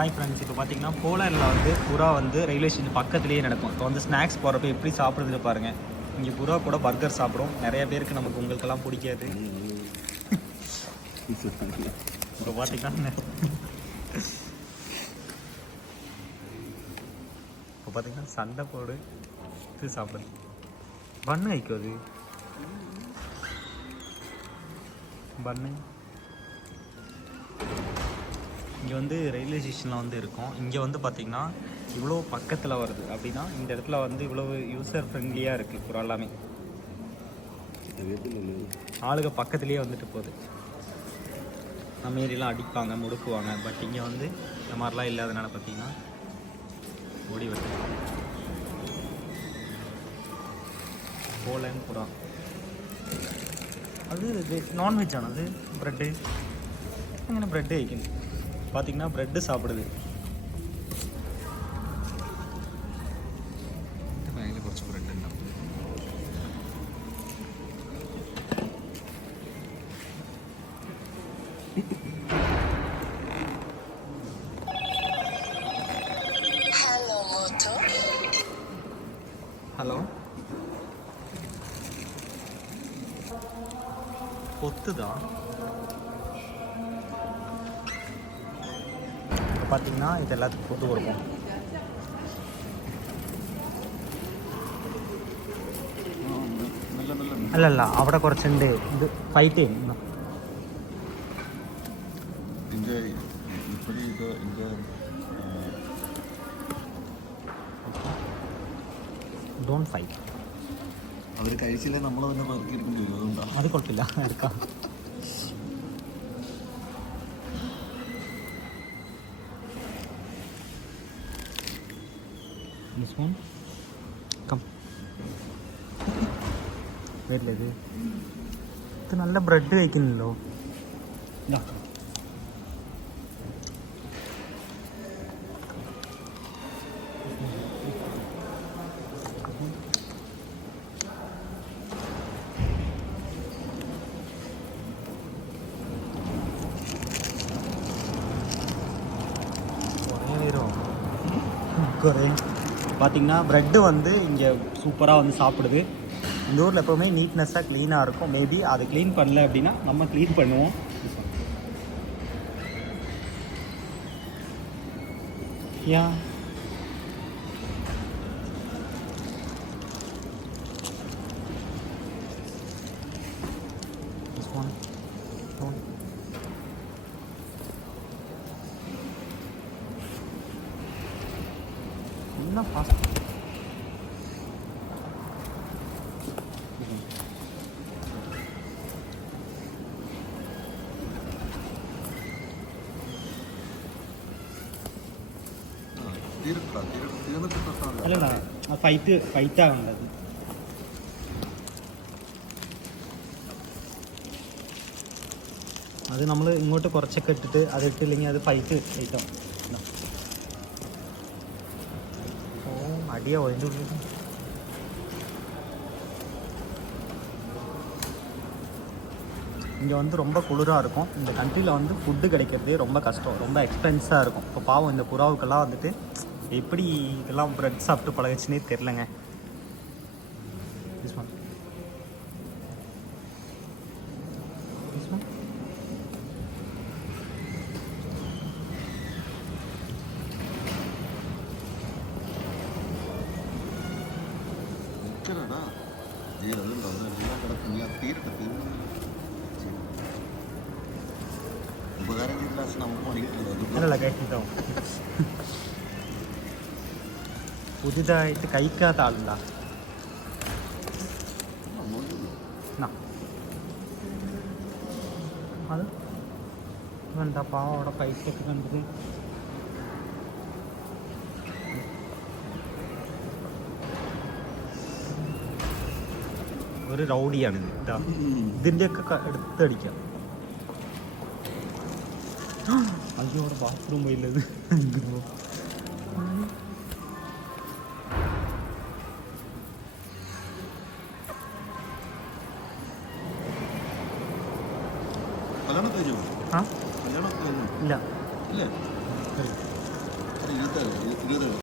Hi friends, இப்போ பார்த்தீங்கன்னா போலாண்டில் வந்து புறா வந்து ரயில்வே ஸ்டேஷன் பக்கத்துலேயே நடக்கும். இப்போ வந்து ஸ்நாக்ஸ் போகிறப்ப எப்படி சாப்பிட்றதுன்னு பாருங்கள். இங்கே புறா கூட பர்கர் சாப்பிடும். நிறைய பேருக்கு நமக்கு உங்களுக்கெல்லாம் பிடிக்காது. இப்போ பார்த்தீங்கன்னா இப்போ பார்த்தீங்கன்னா சண்டை போடு இது சாப்பிடுது. பண்ணு வைக்காது பண்ணு. இங்கே வந்து ரயில்வே ஸ்டேஷனில் வந்து இருக்கும். இங்கே வந்து பார்த்திங்கன்னா இவ்வளோ பக்கத்தில் வருது அப்படின்னா இந்த இடத்துல வந்து இவ்வளோ யூசர் ஃப்ரெண்ட்லியாக இருக்குது. புறா எல்லாமே ஆளுக பக்கத்துலேயே வந்துட்டு போகுது. நம்ம ஏரியெல்லாம் அடிப்பாங்க, முடுக்குவாங்க. பட் இங்கே வந்து இந்த மாதிரிலாம் இல்லாதனால பார்த்திங்கன்னா ஓடி வருது. போலன்னு புறா அது இது நான்வெஜ் ஆனது. ப்ரெட்டு അങ്ങനെ ബ്രെഡ് കഴിക്കുന്നു. பார்த்தீங்கன்னா ப்ரெட்டு சாப்பிடுது. ഭയങ്കര കുറച്ച് ബ്രെഡ് ഉണ്ടാവും. ഹലോ കൊത്തുതാ. பார்த்தீங்கன்னா இது எல்லாத்துக்கும் ஃபுட்டு கொடுக்கும். അല്ലല്ല അവിടെ കുറച്ചുണ്ട്. ഇത് ഫൈറ്റ് ചെയ്യുന്നു. Don't fight. അവർ കഴിച്ചില്ലേ നമ്മൾ തന്നെ പറക്കിയെടുക്കേണ്ടി വരും. അതുകൊണ്ടാണ്. അത് കുഴപ്പമില്ല, എടുക്കാം. This one, come. വരില്ല ഇത് നല്ല ബ്രെഡ് കഴിക്കുന്നുണ്ടോ? കുറേ பார்த்திங்கன்னா ப்ரெட்டு வந்து இங்கே சூப்பராக வந்து சாப்பிடுது. இந்த ஊரில் எப்போவுமே நீட்னஸ்ஸாக க்ளீனாக இருக்கும். மேபி அதை க்ளீன் பண்ணல அப்படின்னா நம்ம க்ளீன் பண்ணுவோம். ஏன் என்ன ஃபாஸ்ட் അല്ലല്ല ഫൈറ്റ് ആകേണ്ടത്. അത് നമ്മൾ ഇങ്ങോട്ട് കുറച്ചൊക്കെ ഇട്ടിട്ട് അത് ഇട്ടില്ലെങ്കിൽ അത് ഫൈറ്റ് ആയിട്ടോ. അടിയോ അതിൻ്റെ ഉള്ളിൽ. இங்கே வந்து ரொம்ப குளிராக இருக்கும். இந்த கண்ட்ரியில் வந்து ஃபுட்டு கிடைக்கிறதே ரொம்ப கஷ்டம், ரொம்ப எக்ஸ்பென்ஸாக இருக்கும். இப்போ பாவம் இந்த புறாவுக்கெல்லாம் வந்துட்டு எப்படி இதெல்லாம் ப்ரெட் சாப்பிட்டு பழகிச்சுன்னே தெரிலங்க. അല്ലല്ല കഴിച്ചിട്ടോ. പുതിയതായിട്ട് കഴിക്കാത്ത ആളുണ്ടാ? അത് വേണ്ട പാവം അവിടെ പൈസയൊക്കെ കണ്ടത്. ഒരു റൗഡിയാണിത് കേട്ടോ. ഇതിൻ്റെയൊക്കെ എടുത്തടിക്കാം. അയ്യോ അവിടെ ബാത്റൂം പോയില്ലത്.